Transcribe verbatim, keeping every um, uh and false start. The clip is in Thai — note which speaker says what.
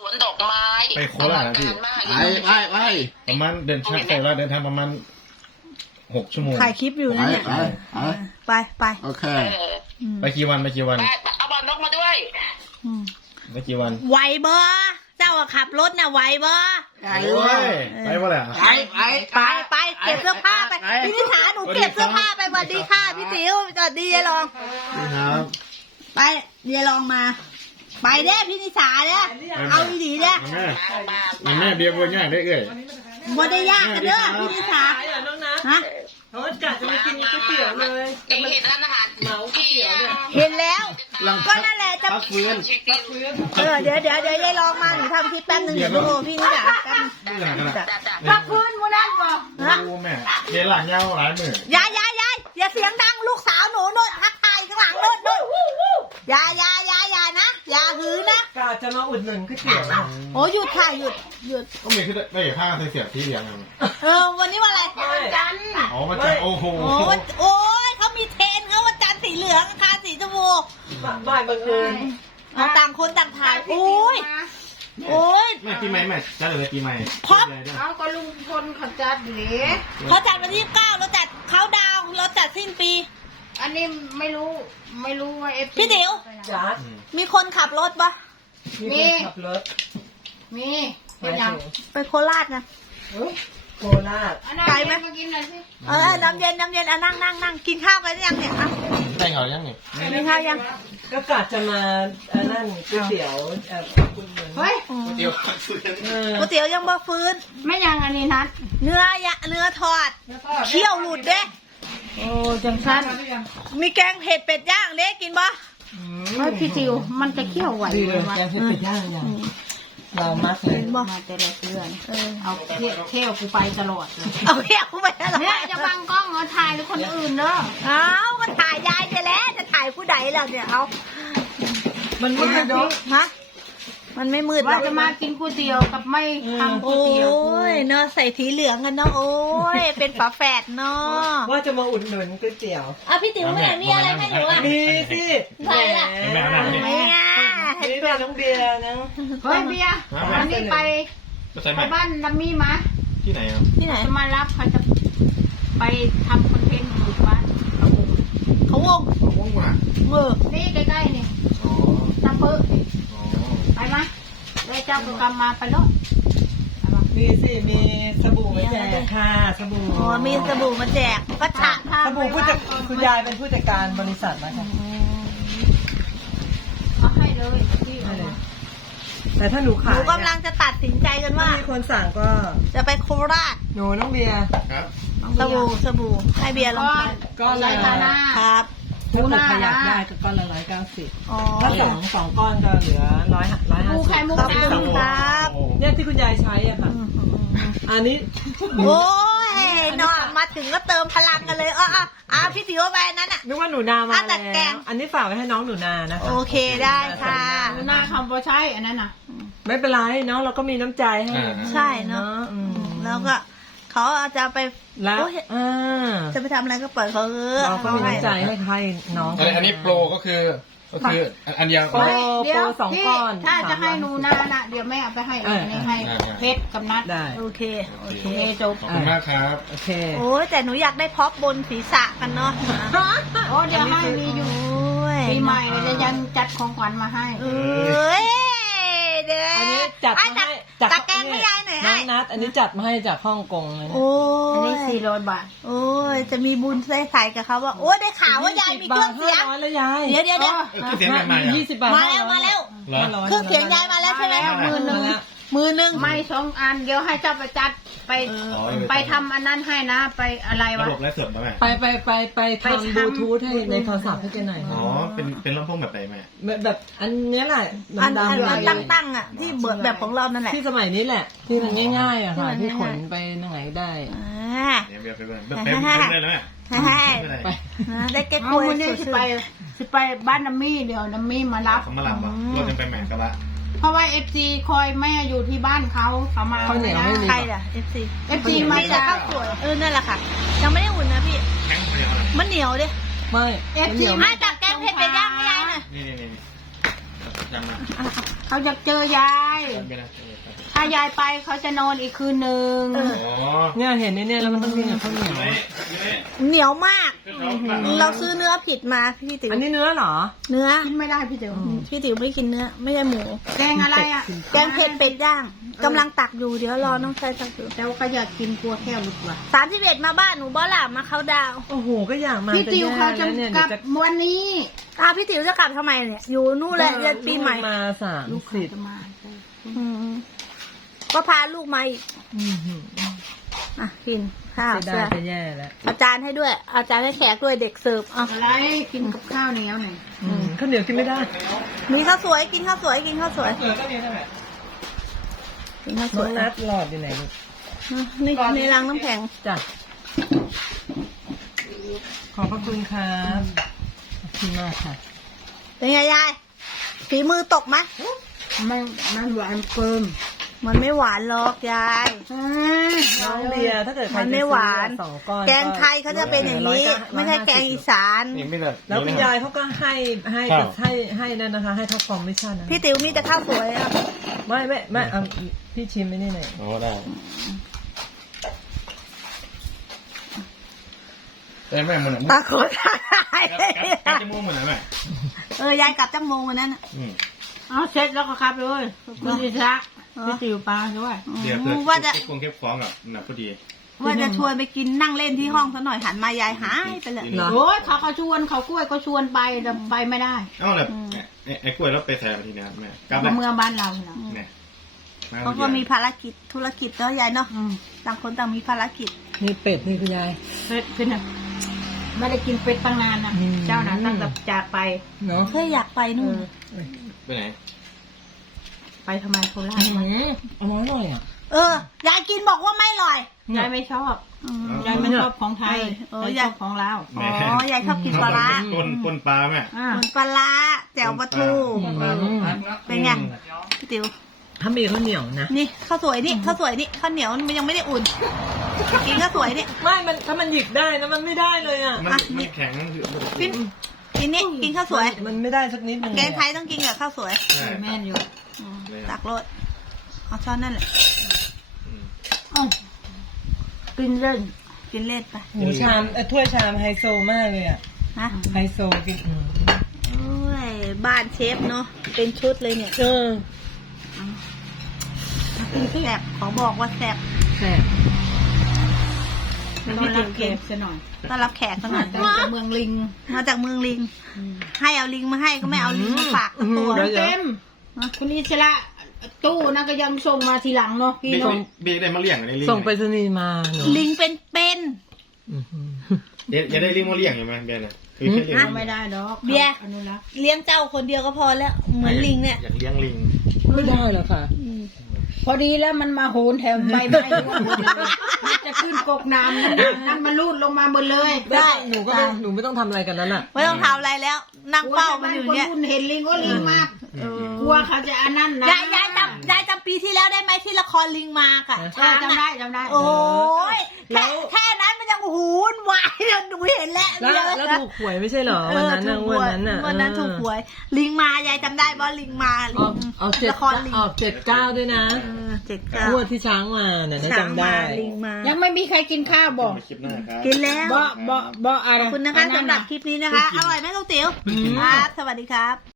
Speaker 1: วนดอกไม้
Speaker 2: ไปโคราชนะพี่
Speaker 3: ไปไปไป
Speaker 2: ประมาณเดินทางใช้เวลาเดินทางประมาณหกชั่วโมง
Speaker 4: ถ่ายคลิปอยู่
Speaker 3: ไป
Speaker 4: นะเนี่ย
Speaker 3: ไปไป
Speaker 4: ไปไป
Speaker 3: โอเค
Speaker 2: ไปกี่วันไปกี่วัน
Speaker 1: เอาบอลนกมาด้วย
Speaker 2: ไปกี่วัน
Speaker 4: ไหวบ่เจ้าขับรถน่ะไหวบ่
Speaker 2: โอ้ยไปวะแหละ
Speaker 3: ไปไป
Speaker 4: ไปไปเก็บเสื้อผ้าไปพี่นิสาหนูเก็บเสื้อผ้าไปสวัสดีค่ะพี่ติ๋วสวัสดียายรอง
Speaker 3: ครับ
Speaker 4: ไปยายรองมา ไปเด้พี่นิสาเด้เอาดีๆเด้
Speaker 2: แม่มันแม่เบียร์บัวง่ายได้เอ้ย
Speaker 4: บ่ได้ยากกันเด้อพี่นิสาฮะ
Speaker 5: เขากะจะมากินก๋วยเตี๋ยวเลย
Speaker 1: เห็นร้านอาหารเหมาที่อ่ะ
Speaker 4: เห็นแล้วก็นั่นแหละจะ
Speaker 3: พักฟื้น
Speaker 4: เออเดี๋ยวเดี๋ยวเดี๋ยวยายรองมาหนูทำคลิปแป๊บนึงเดี๋ยวโอ้พี่นิสาแป๊บนึง
Speaker 2: นี่หลังกันละ
Speaker 4: พักพื้นมูนั่นบ่ฮะ
Speaker 2: โอ้แม่เดี๋ยวหลังยาวหลายมือย
Speaker 4: ายยายยายอย่าเสียงดังลูกสาวหนูโน่นทักทายข้างหลังโน่นโน่นยายยายยายยายนะอย่าหือนะ
Speaker 5: กะจะมาอุดหนุนก๋วยเตี๋ยวอ่ะ
Speaker 4: โอ้หยุดค่ะหยุดหยุด
Speaker 2: ก็มีขึ้นได้ผ้าเสียบที่เลี้ยง
Speaker 4: เออวันนี้วันอะไรวันจันทร์
Speaker 2: อ๋อมาจากโอ้โห
Speaker 4: โอ้โอ้ยเขามีเทรนเขาวันจันทร์สีเหลืองอังคารสีชมพู
Speaker 5: บ่ายบังเอิญ
Speaker 4: เอาต่างคนต่างถ่ายโอ้ยโอ้ย
Speaker 2: แม่ปีใหม่แม่จัดเลยปีใหม่
Speaker 6: เอาก็ลุงพลเขาจัดหรือ
Speaker 4: เขาจัดวันที่ยี่สิบเก้าเราจัดเขาดาวน์เราจัดสิ้นปี
Speaker 6: อันนี้ไม่รู้ไม่รู้ว่าเอฟ
Speaker 4: พี่ติ๋ว
Speaker 5: จ้า
Speaker 4: มีคนขับรถปะ
Speaker 5: มีคนขับรถ
Speaker 6: มี
Speaker 5: ไป
Speaker 6: เป็นยัง
Speaker 4: ไปโคราชนะ
Speaker 5: โคราช
Speaker 6: อันนั้น
Speaker 4: ไกลไหม
Speaker 6: มากินหน่อยสิ
Speaker 4: เออน้ำเย็นน้ำเย็นอ่ะนั่งนั่งนั่งกินข้าวกันหรือยังเนี่ยอ่ะ
Speaker 2: ได้เหรอยังไง
Speaker 4: กินข้าวยัง
Speaker 5: ก็กะจะมาอันนั่นก๋วยเตี๋ยวเอ่อคุณเหมือน
Speaker 6: เฮ้ย
Speaker 3: เดี๋ยวพักฟื้น
Speaker 5: เออ
Speaker 4: ก๋วยเตี๋ยวยังบ่ฟื้น
Speaker 6: ไม่ยังอันนี้นัด
Speaker 4: เนื้อยะเนื้อทอดเคี่ยวหลุดเด้
Speaker 6: โอ้จังสั้น
Speaker 4: มีแกงเผ็ดเป็ดย่างเด้กินปะ
Speaker 6: เฮ้ยพี่ติวมันจะเคี่ยวไหว
Speaker 5: ดี
Speaker 6: ไห
Speaker 5: เล
Speaker 6: ม
Speaker 5: ยว
Speaker 6: ะ
Speaker 5: แกงเผ็ดเป็ดย่างอย่างเรามักเลย
Speaker 4: บ่
Speaker 6: มาแต่ละเดือนเอาเที่ยวเที่ยวกูไปตลอดเลย
Speaker 4: เอาเคี่ยวไปแล้วเหรอ
Speaker 6: เนี่ยจะบังกล้องเอาถ่ายหรือคนอื่นเด้อ
Speaker 4: เอาก็ถ่ายยายจะแล้วจะถ่ายผู้ใดล่ะเนี่ยเอา
Speaker 5: มันมืดเนาะ
Speaker 4: ฮะมันไม่มืดหร
Speaker 6: ว่า
Speaker 4: อก
Speaker 6: จะมากินก๋วยเตี๋ยวกับไม่ทำก๋วย
Speaker 4: โอ้
Speaker 6: เตี๋ยวกู
Speaker 4: ยเนาะใส่สีเหลืองกันเนาะโอ้ยเป็นฝาแฝดเนาะ
Speaker 5: ว่าจะมาอุดหนุนก๋วยเตี๋ยว
Speaker 4: อ่ะพี่ติ๋วไม่มีอะไรให้หนูอ่ะ
Speaker 5: มีสิ
Speaker 4: ใครล่ะ
Speaker 2: แม่เอาหน้านี่
Speaker 4: ไม่อ่ะ
Speaker 5: นี่เป็นน้องเบียร์นะ
Speaker 6: เฮ้ยเบียร์อันนี้ไป
Speaker 2: ก็ใส่
Speaker 6: ไป
Speaker 2: แม่
Speaker 6: บ้านดัมมี่มา
Speaker 2: ที่ไหนครับ
Speaker 4: ที่ไหน
Speaker 6: จะมารับเขาจะไปทำคอนเทนต์อยู่บ้านกระบุง
Speaker 4: เขาวง
Speaker 2: โอ้โหว่ะ
Speaker 4: เออ
Speaker 6: นี่ใกล้ๆนี่
Speaker 2: อ๋อ
Speaker 6: ตะเปื้อนี่
Speaker 2: อ๋อ
Speaker 6: ไปไหมได้เจ้าประกรรมมาไปแล้ว
Speaker 5: มีสิมีสบู่มาแจกค่ะสบู่
Speaker 4: อ๋อมีสบู่มาแจกก็ฉะ
Speaker 5: สบู่ผู้จัดคุณยายเป็นผู้จัดการบริษัทนะคะ
Speaker 6: เอาให้เลยที่เอามา
Speaker 5: แต่ถ้าหนู
Speaker 4: ห
Speaker 5: ขาย
Speaker 4: นูกำลังจะตัดสินใจกัน
Speaker 5: ถ้า
Speaker 4: ว่า
Speaker 5: มีคนสั่งก็
Speaker 4: จะไปโคราช
Speaker 5: หนูน้องเบียร์
Speaker 2: ครับ
Speaker 4: สบู่สบู่ให้เบียร์ลอง
Speaker 6: ก้อน
Speaker 4: ทาน
Speaker 5: ก้อนละ
Speaker 6: ใช้ทาหน้า
Speaker 4: ครับ
Speaker 5: ถ้าเกิดขยับได้ก็ก้อนละร้อยเก้าสิบ
Speaker 4: อ๋อ
Speaker 5: ถ้าสองสองก้อนก็เหลือร้อยร้อยห้า
Speaker 6: มู
Speaker 5: สิบ
Speaker 6: ไข่มุก
Speaker 4: ขอบคุณครับ
Speaker 5: เนี่ยที่คุณยายใช้อ่ะค่ะ อันนี้
Speaker 4: โอ้ยเนาะมาถึงก็เติมพลังกันเลยอ๋ออ๋ออ่ะพี่ติ๋วเอาไปอันนั้นอ่ะ
Speaker 5: นึกว่าหนูนามา
Speaker 4: อ่ะตัดแก
Speaker 5: แล้
Speaker 4: ง
Speaker 5: วอันนี้ฝากไว้ให้น้องหนูนานะคะ
Speaker 4: โอเคได้ค่ะ
Speaker 6: หน้าคำพอใช้อันนั้นน่ะ
Speaker 5: ไม่เป็นไรเนาะเราก็มีน้ำใจให้
Speaker 4: ใช่เนาะ
Speaker 5: อืม
Speaker 4: แล้วก็เขาอาจจะไป
Speaker 5: แล้ว
Speaker 4: โอ้ย
Speaker 5: อ่า
Speaker 4: จะไปทำอะไรก็ปล่อยเขาเออ
Speaker 5: เราก็มีน้ำใจให้ใครน้อง
Speaker 2: อันอันนี้โปรก็คือก็คืออันเดียว
Speaker 5: โปร
Speaker 6: เดี๋ยว
Speaker 5: สอง
Speaker 6: พี่
Speaker 5: ก้อน
Speaker 6: ถ้าจะให้
Speaker 5: สามร้อย
Speaker 6: หนูนาน่ะเดี๋ยวแม่เอาไปให้
Speaker 5: เออ
Speaker 6: อันนี้ให้
Speaker 2: เออ
Speaker 6: เพชรกับนัด
Speaker 5: ได้
Speaker 4: โอเคโอเค
Speaker 6: โอเคจบ
Speaker 2: ขอบคุณมากครับ
Speaker 5: โอเค
Speaker 4: โอ้ยแต่หนูอยากได้พ็อปบนศีรษะกันเนาะ
Speaker 6: โอ้เดี๋ยวให้มีอยู่
Speaker 4: โอ้ย
Speaker 6: ปีใหม่เราจะยังจัดของขวัญมาให้
Speaker 4: เอ้ยเด้อ
Speaker 5: อั
Speaker 4: อั
Speaker 5: นนี้จัดมาให้
Speaker 4: จัดแกงให้ยายหน่อย
Speaker 5: น้
Speaker 4: ให้
Speaker 5: องนัด อันนี้จัดมาให้จากฮ่องกงเลยนะ
Speaker 4: โอ้
Speaker 6: อันนี้
Speaker 4: ย
Speaker 6: สี่ร้อยบาท
Speaker 4: โอ้ยจะมีบุญใส่ใส่กับเขาว่าโอ้ยได้ข่าวว่ายายมีเครื่องเสียง
Speaker 5: ห้าร้อยแล้วยาย
Speaker 4: เดี๋ยวเดี๋ยวเดี๋ยว
Speaker 2: คือเสียงแบบใหม่
Speaker 5: ยี่สิบบาท
Speaker 4: มาแล้วมาแล้ว
Speaker 2: เหรอ
Speaker 4: เครื่องเสียงยายมาแล้วใช่ไหม
Speaker 6: มาแล้ว
Speaker 4: มือหนึ่ง
Speaker 5: มาแล้ว
Speaker 4: มือหนึ่ง
Speaker 6: ไม่สองอันเดี๋ยวให้เจ้าไปจัดไป
Speaker 2: อ๋อ
Speaker 6: ไปทำอันนั้นให้นะ ไปอะไร
Speaker 2: ระ
Speaker 6: วะ
Speaker 2: บบไลฟ์สดป่ะแม่
Speaker 5: ไปไปไปไป
Speaker 6: ไป
Speaker 5: ทำบ
Speaker 6: ทำ
Speaker 5: ลูทูธให้ในโทรศัพท์ให้แกหน่อย
Speaker 2: อ๋อเป็นเป็นลำโพงแบบไหนแม่
Speaker 5: แบบแบบอันเนี้ยแหละ
Speaker 4: อัน
Speaker 5: ดำ
Speaker 4: อัน
Speaker 5: ๆ
Speaker 4: อัน
Speaker 5: เลย
Speaker 4: ตั้งตั้งๆอ่ะที่เบิดแบบของเรานั่นแหละ
Speaker 5: ที่สมัยนี้แหละ ที่มันง่ายๆอ่ะค่ะ
Speaker 4: ที่
Speaker 5: ที่
Speaker 4: มัน
Speaker 5: ข
Speaker 4: ง่าย
Speaker 5: นไปไหนได้
Speaker 4: อ่า
Speaker 2: เดี๋ยวเบียร์ไปเบิ่งแบบแบบแบบได้แล้วแม่
Speaker 4: ให้
Speaker 2: ไม่เป็นไร
Speaker 5: ไป
Speaker 4: อ่าได้เก๊ก
Speaker 6: เอา
Speaker 4: ควย
Speaker 6: วันนี้
Speaker 4: ส
Speaker 6: สิ
Speaker 4: ด
Speaker 6: ไปสิไปบ้านดัมมี่เดี๋ยวดัมมี่มารับ
Speaker 2: เขามาหลับอ่ะเราจะไปแหม่กันละ
Speaker 6: เพราะว่าเอฟซีคอยแม่อยู่ที่บ้านเขาเขามา
Speaker 5: ข้าวเหนียวไม่มี
Speaker 4: ใครล่ะ เอฟ ซี
Speaker 6: เอฟซีมา
Speaker 4: มีแต่
Speaker 6: จาก
Speaker 4: ข้าวสวยเออนั่นแหละค่ะ ยังไม่ได้อุ่นนะพี่
Speaker 2: แข็งเดียวนะ
Speaker 4: มันเหนียวดิ
Speaker 5: ไม่
Speaker 6: เอฟ
Speaker 5: เห
Speaker 6: ซี
Speaker 5: นียว
Speaker 4: มาจากแกงเผ็ดไปย่างไม่ยายหน่อย
Speaker 2: นี่นี่นี่จำมา
Speaker 4: อ่ะ
Speaker 6: เขาอยากเจอยาย
Speaker 2: ไม่ได้
Speaker 6: ถ้ายายไปเขาจะนอนอีกคืนหนึ่ง
Speaker 2: อ๋อ
Speaker 5: เนี่ยเห็นเนี่ยเนี่ยแล้วมันต้องกินกับข้าวเหนียว
Speaker 4: เหนียวมาก เราซื้อเนื้อผิดมาพี่ติ๋ว
Speaker 5: อันนี้เนื้อเหรอ
Speaker 4: เนื้อ
Speaker 6: กินไม่ได้พี่เจ๋อ
Speaker 4: พี่ติ๋วไม่กินเนื้อ ไม่ใช่หมู
Speaker 6: แกงอะไรอ่ะ
Speaker 4: แกงเผ็ดเป็ดย่างกำลังตักอยู่เดี๋ยวรอน้องชายตักอยู่
Speaker 6: แต่ว่าเขาอยากกินกลัวแค่หลุดว่ะ
Speaker 4: สามสิบเอ็ดมาบ้านหนูบ่หล่ะมาเขาดาวน์
Speaker 5: โอ้โหก็อยากมา
Speaker 6: พี่ติวเขาจะ
Speaker 5: แต่แย่
Speaker 6: ก
Speaker 5: แล้
Speaker 6: ลั
Speaker 5: ว
Speaker 6: บ
Speaker 5: เนี่ย
Speaker 6: วันนี้
Speaker 4: อ้าวพี่ติ๋วจะกลับทำไมเนี่ย อยู่นู่นแหละเดือนปีใหม่
Speaker 5: มาสาม
Speaker 6: ลูก
Speaker 5: สิบ
Speaker 6: จะมา
Speaker 4: อืมก็พาลูกมาอีก
Speaker 5: อื้อหือ
Speaker 4: อ่ะกินข้าว
Speaker 5: เสีย
Speaker 4: เสื้
Speaker 5: ดา
Speaker 4: อย
Speaker 5: จะแย่แล้ว
Speaker 4: อาจารย์ให้ด้วย อาจารย์ให้แขกด้วยเด็กเสิร์ฟอ่ะ
Speaker 6: อะไรกินกับข้าวเหนียวหน่อย
Speaker 5: อืมข้าวเหนียวกินไม่ได้
Speaker 4: มีข้าวสวยกินข้าวสวยกินข้าวสวย
Speaker 5: เออก็มีนั่นแหละ
Speaker 4: กินข้าวส
Speaker 5: น้อ
Speaker 4: วย
Speaker 5: งนัดหลอดอยู่ไหนลูก
Speaker 4: อ่ะนี่ในรังน้ำแข็ง
Speaker 5: จ้ะขอบพระคุณครับขอบคุณมากค่ะ
Speaker 4: เป็นไงยายฝีมือตกไหม
Speaker 6: มันมันหวานเกิน
Speaker 4: มันไม่หวานหรอกยาย
Speaker 5: น้องเบียร์ถ้าเกิดใคร
Speaker 4: มัน
Speaker 5: จะ
Speaker 4: ไม่
Speaker 5: ซื้อ
Speaker 4: หวาน
Speaker 5: สองก้อน
Speaker 4: แกงไทยเขาจะเป็นอย่างนี้ ไม่ใช่แกงอีสาน
Speaker 2: นี่ไม่ได้
Speaker 5: แล้วคุณยายเขาก็ให้ให้
Speaker 2: ครับ
Speaker 5: ให้ให้นั่นนะคะ ให้ท็อปฟอร์มไม่ใช่นะ
Speaker 4: พี่ติ๋วมีแต่ข้าวสวยอ่ะ
Speaker 5: ไม่ไม่ไม่เอาพี่ชิมไม่ได้หน่อย
Speaker 2: อ๋อได้แต่แม่มัน
Speaker 4: ตาโคตรได้
Speaker 2: กลับจะม่วงเหมือนไหนแม่
Speaker 4: เออยายกลับจังโมงวันนั้นน่ะ
Speaker 2: อืม
Speaker 6: เอาเสร็จแล้วก็ครับเลยคุณดิชะพี่ติวปลาด้วย
Speaker 2: เดี๋ยวเกิด
Speaker 4: ว่าจะ
Speaker 2: เก็บคงเก็บของกับหนักพอดี
Speaker 4: ว่าจะชวนไปกินนั่งเล่นที่ห้องซะหน่อยหันมายายหายไปเลย
Speaker 6: โอ้ยเขาเขาชวนเขากล้วยก็ชวนไปแต่ไปไม่ได้
Speaker 2: เอ้าแบบไอ้ไอ้กล้วยเราไปแทนทีนี้ครับแม่กลับ
Speaker 6: มาเมืองบ้านเราเนาะ
Speaker 2: เนี่ย
Speaker 4: เขาก็มีภารกิจธุรกิจเนาะยายเนาะต่างคนต่างมีภารกิจ
Speaker 5: นี่เป็ดนี่คุณยาย
Speaker 6: เป็ดเป็ดน่ะไม่ได้กินเป็ดตั้งนานนะ
Speaker 5: อืม
Speaker 6: เจ้านั้นตั้งแต่จากไป
Speaker 5: เนาะ
Speaker 4: เคยอยากไปนู่น
Speaker 2: ไปไหน
Speaker 6: ไปทำไมโคราช
Speaker 5: อืมอร่อยหน่อยอ่ะ
Speaker 4: เออยายกินบอกว่าไม่อร่อย
Speaker 6: ยายไม่ชอบ
Speaker 4: อืม
Speaker 6: ยายไม่ชอบของไทย
Speaker 4: เออ
Speaker 6: ยายชอบของลาว
Speaker 4: อ๋อยายชอบกินปลาร้า
Speaker 2: ปนปนปลาแม่
Speaker 6: อ่า
Speaker 4: เหมือนปลาร้าแจ่วปลาทู เป็นไงพี่ติ๋ว
Speaker 5: ถ้ามีข้าวเหนียวนะ
Speaker 4: นี่ข้าวสวยนี่ข้าวสวยนี่ข้าวเหนียวมันยังไม่ได้อุ่น กินข้าวสวยนี่
Speaker 5: ไม่มันถ้ามันหยิบได้นะมันไม่ได้เลยอ่ะ
Speaker 2: มัน
Speaker 4: อ่ะ
Speaker 2: มันแข็งคือ
Speaker 4: กินกินนี่กินข้าวสวย
Speaker 5: มันไม่ได้สักนิดนึง
Speaker 4: แกงไทยต้องกินกับข้าวสวย
Speaker 2: ใช่
Speaker 6: แม่นอยู่
Speaker 4: อืมตักโรดเอาช้อนนั่นแหละ
Speaker 6: อ้าวกินเล่น
Speaker 4: กินเล่นไป
Speaker 5: หมูชามเอ่อถ้วยชามไฮโซมากเลยอ่ะ
Speaker 4: นะ
Speaker 5: ไฮโซกินอืม
Speaker 4: โอ้ยบ้านเชฟเนาะเป็นชุดเลยเนี่ย
Speaker 5: เออ
Speaker 4: แซ่บขอบอกว่าแซ่บ
Speaker 5: แซ่บ
Speaker 6: ต้อนรับเก็บซะหน่อย
Speaker 4: ต้อนรับแขกซะหน่อย
Speaker 6: จากเมืองลิง
Speaker 4: มาจากเมืองลิง ให้เอาลิงมาให้ก็ไม่เอาลิงมาฝากสักตัว
Speaker 5: เดี๋ยว
Speaker 6: เต็มคุณอิสระตู้นะก็ยังส่งมาทีหลังเนาะพี่
Speaker 2: เบีย
Speaker 6: เนาะ
Speaker 2: เบียได้มาเลี้ยงอะไรลิง
Speaker 5: ส่งไปรษณีย์มาเนอะ
Speaker 4: ลิงเป็นเป็น
Speaker 5: อื้อหือ
Speaker 2: เดี๋ยวจะได้ลิงมาเลี้ยงใช่ไหมเบียร์นะคือแค่เลี้ยง
Speaker 6: เอาไม่ได้ดอก
Speaker 4: เบียร์
Speaker 6: อนุรักษ์
Speaker 4: เลี้ยงเจ้าคนเดียวก็พอแล้ว เหมือนลิงเนี่ย
Speaker 2: อยากเลี้ยงลิง
Speaker 5: ไม่ได้หรอกค่ะ
Speaker 6: พอดีแล้วมันมาโหนแถวใบไม้ด้วยมันจะขึ้นกกน้ำนั่นน่ะนั่นมันลูดลงมาหมดเลย
Speaker 4: ได้
Speaker 5: หนูก็ไม่หนูไม่ต้องทำอะไรกันแล้วล่ะ
Speaker 4: ไม่ต้องทำอะไรแล้ว นั่งเฝ้ามันอยู่เนี่ย
Speaker 6: คนเห็นลิงก็ลิงมากกลัวเขาจะอันนั้นนะ
Speaker 4: ยายยายจำยายจำปีที่แล้วได้ไหมที่ละครลิงมากอะ
Speaker 6: เออ
Speaker 4: ช้าง
Speaker 6: จำได้
Speaker 4: อะ
Speaker 6: จำได้
Speaker 4: โอ้ย
Speaker 5: แล้
Speaker 4: แค่
Speaker 5: ว
Speaker 4: แค่นั้นมันยังหูนวายเลยหนูเห็นแล้ว
Speaker 5: แล้วแล้วถูกหวยไม่ใช่เหรอ
Speaker 4: เอ
Speaker 5: วัน
Speaker 4: อ
Speaker 5: นั้น
Speaker 4: ถู
Speaker 5: น่ะ
Speaker 4: กห
Speaker 5: วั
Speaker 4: วน ย
Speaker 5: นั้นน่ะ
Speaker 4: วันนั้นถูกหวย ลิงมายายจำได้ว่าลิงมาลิ
Speaker 5: เอา
Speaker 4: ง
Speaker 5: เอาเจ็ด
Speaker 4: ละครลิง
Speaker 5: เอาเจ็ดเก้าด้วยนะ
Speaker 4: เออเจ็ดเก้าง
Speaker 5: วดที่ช้างมาเนี่ยนะ
Speaker 4: ช้าง
Speaker 5: จำ
Speaker 4: มา
Speaker 5: ได้
Speaker 4: ลิงมา
Speaker 6: ยังไม่มีใครกินข้าวบอก
Speaker 2: มาคลิปหน้าครับ
Speaker 4: กินแล้ว
Speaker 6: บ่บ่บ่อะไร
Speaker 4: ขอบคุณนะคะสำหรับคลิปนี้นะคะ อร่อยไหมลูกติ๋วครับ สวัสดีครับ